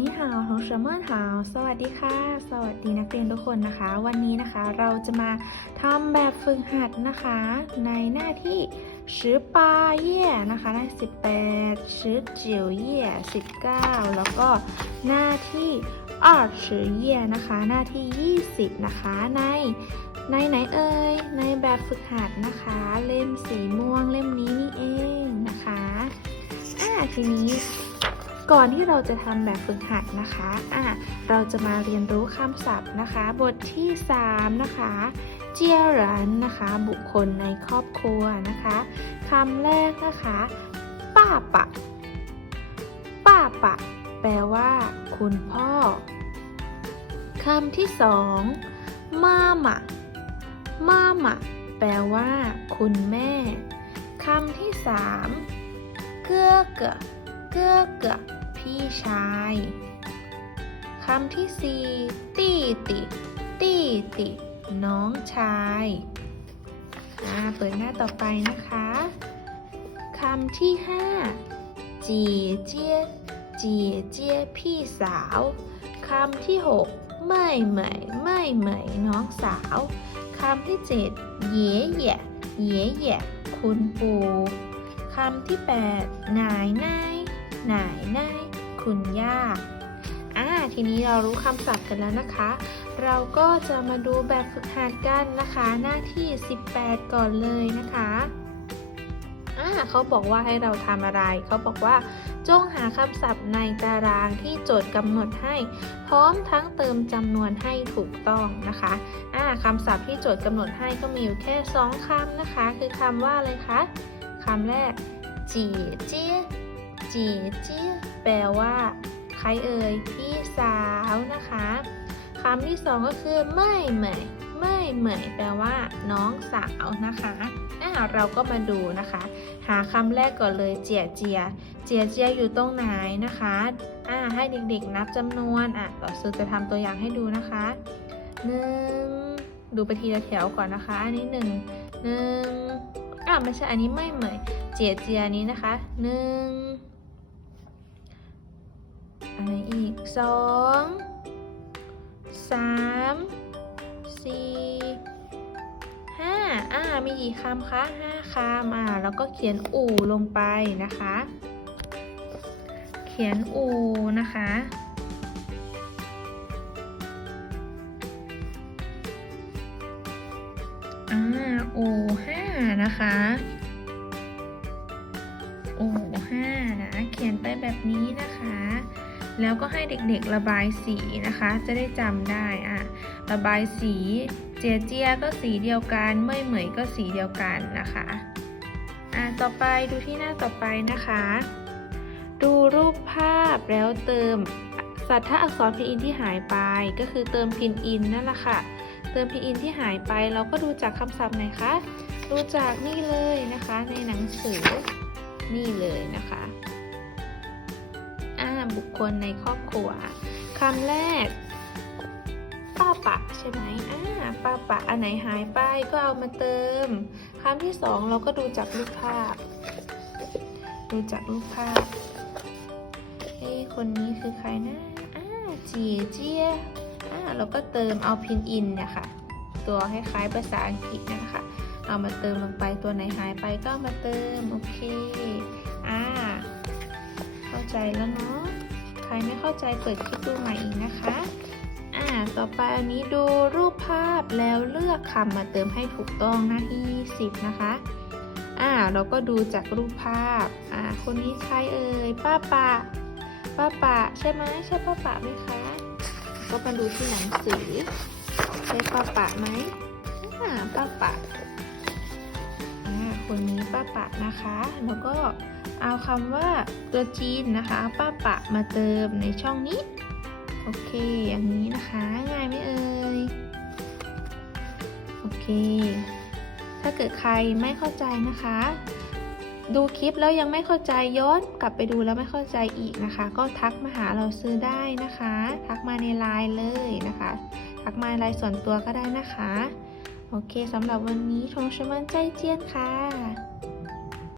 นี่ฮาวของ s u m m อ r h o าวสวัสดีค่ะ สวัสดีนักเรียนทุกคนนะคะ วันนี้นะคะเราจะมาทำแบบฝึกหัดนะคะ ในหน้าที่ชื่อปาเย่นะคะหน้าสิบแปดชื่อจิ๋วเย่สิบเก้าแล้วก็หน้าที่อ้อชื่อเย่นะคะ หน้าที่ยี่สิบนะคะในในไหนเอ่ยในแบบฝึกหัดนะคะ เล่มสีม่วงเล่มนี้นี่เองนะคะอ่าทีนี้ ก่อนที่เราจะทำแบบฝึกหัดนะคะอะเราจะมาเรียนรู้คำศัพท์นะคะ บทที่ 3 นะคะ เจียรันนะคะ บุคคลในครอบครัวนะคะคำแรกนะคะ ป้าปะ ป้าปะ แปลว่า คุณพ่อคำที่สองมามะมามะ แปลว่า คุณแม่คำที่สามเกื้อเกอเกื้อเกอ พี่ชายคำที่สี่ตี้ติตี้ติ น้องชายอ่าเปิดหน้าต่อไปนะคะคำที่ห้าจีเจียจีเจียพี่สาวคำที่หกไม่เหมยไม่เหมยน้องสาวคำที่เจ็ดเย่เย่เย่เย่คุณปู่คำที่แปดนายนายนายนาย คุณย่าอ่าทีนี้เรารู้คำศัพท์กันแล้วนะคะ เราก็จะมาดูแบบฝึกหัดกันนะคะ หน้าที่ 18 ก่อนเลยนะคะอ่าเขาบอกว่าให้เราทำอะไร เขาบอกว่า จงหาคำศัพท์ในตารางที่โจทย์กำหนดให้ พร้อมทั้งเติมจำนวนให้ถูกต้องนะคะอ่าคำศัพท์ที่โจทย์กำหนดให้ก็มีอยู่แค่ 2คำนะคะ คือคำว่าอะไรคะคำแรกจีเจี้ย จีเจี้ยแปลว่า ใครเอ่ยพี่สาวนะคะคำที่สองก็คือไม่เหมยไม่เหมยแปลว่า น้องสาวนะคะอ่าเราก็มาดูนะคะ หาคำแรกก่อนเลยเจียเจีย เจียเจียอยู่ตรงไหนนะคะอ่าให้เด็กๆนับจำนวนอะต่อซื้อจะทำตัวอย่างให้ดูนะคะหนึ่งดูไปทีละแถวก่อนนะคะ อันนี้หนึ่งหนึ่งอ่าไม่ใช่อันนี้ไม่เหมยเจียเจียนี้นะคะหนึ่ง อะไรอีกสองสามสี่ห้าอ่า มีกี่คำคะห้าคำอ่า แล้วก็เขียนอู่ลงไปนะคะ เขียนอู่นะคะอ่าอู่ห้านะคะโอ้ห้านะ เขียนไปแบบนี้นะคะ แล้วก็ให้เด็กๆระบายสีนะคะ จะได้จำได้อะระบายสีเจียเจียก็สีเดียวกันเมยเหมยก็สีเดียวกันนะคะอะต่อไปดูที่หน้าต่อไปนะคะ ดูรูปภาพแล้วเติมสัทธอักษรพินอินที่หายไป ก็คือเติมพินอินนั่นแหละค่ะ เติมพินอินที่หายไปเราก็ดูจากคำศัพท์ไหนคะ ดูจากนี่เลยนะคะในหนังสือนี่เลยนะคะ อ่าบุคคลในครอบครัวคำแรกป้าปะใช่ไหมอ่าป้าปะอันไหนหายไปก็เอามาเติมคำที่สองเราก็ดูจากรูปภาพ ดูจากรูปภาพเอ้คนนี้คือใครนะอ่าจีเจียอ่าเราก็เติมเอาพินอินเนี่ยค่ะ ตัวคล้ายๆภาษาอังกฤษนะคะ เอามาเติมลงไปตัวไหนหายไปก็มาเติม โอเค อ่า ใจแล้วเนาะ ใครไม่เข้าใจเปิดคลิปดูใหม่อีกนะคะ อ่า ต่อไปอันนี้ดูรูปภาพแล้วเลือกคำมาเติมให้ถูกต้องหน้าที่10นะคะ อ่า เราก็ดูจากรูปภาพ อ่า คนนี้ใครเอ่ย ป้าปะ ป้าปะใช่ไหมใช่ป้าปะไหมคะ ก็มาดูที่หนังสือ ใช่ป้าปะไหมอ่า ป้าปะ คนนี้ป้าปะนะคะ แล้วก็เอาคำว่าตัวจีนนะคะ ป้าปะมาเติมในช่องนี้ โอเค อย่างนี้นะคะ ง่ายไหมเอ่ย โอเค ถ้าเกิดใครไม่เข้าใจนะคะ ดูคลิปแล้วยังไม่เข้าใจย้อนกลับไปดูแล้วไม่เข้าใจอีกนะคะ ก็ทักมาหาเราซื้อได้นะคะ ทักมาในไลน์เลยนะคะ ทักมาไลน์ส่วนตัวก็ได้นะคะ โอเคสำหรับวันนี้ชงชมันใจเจียนค่ะ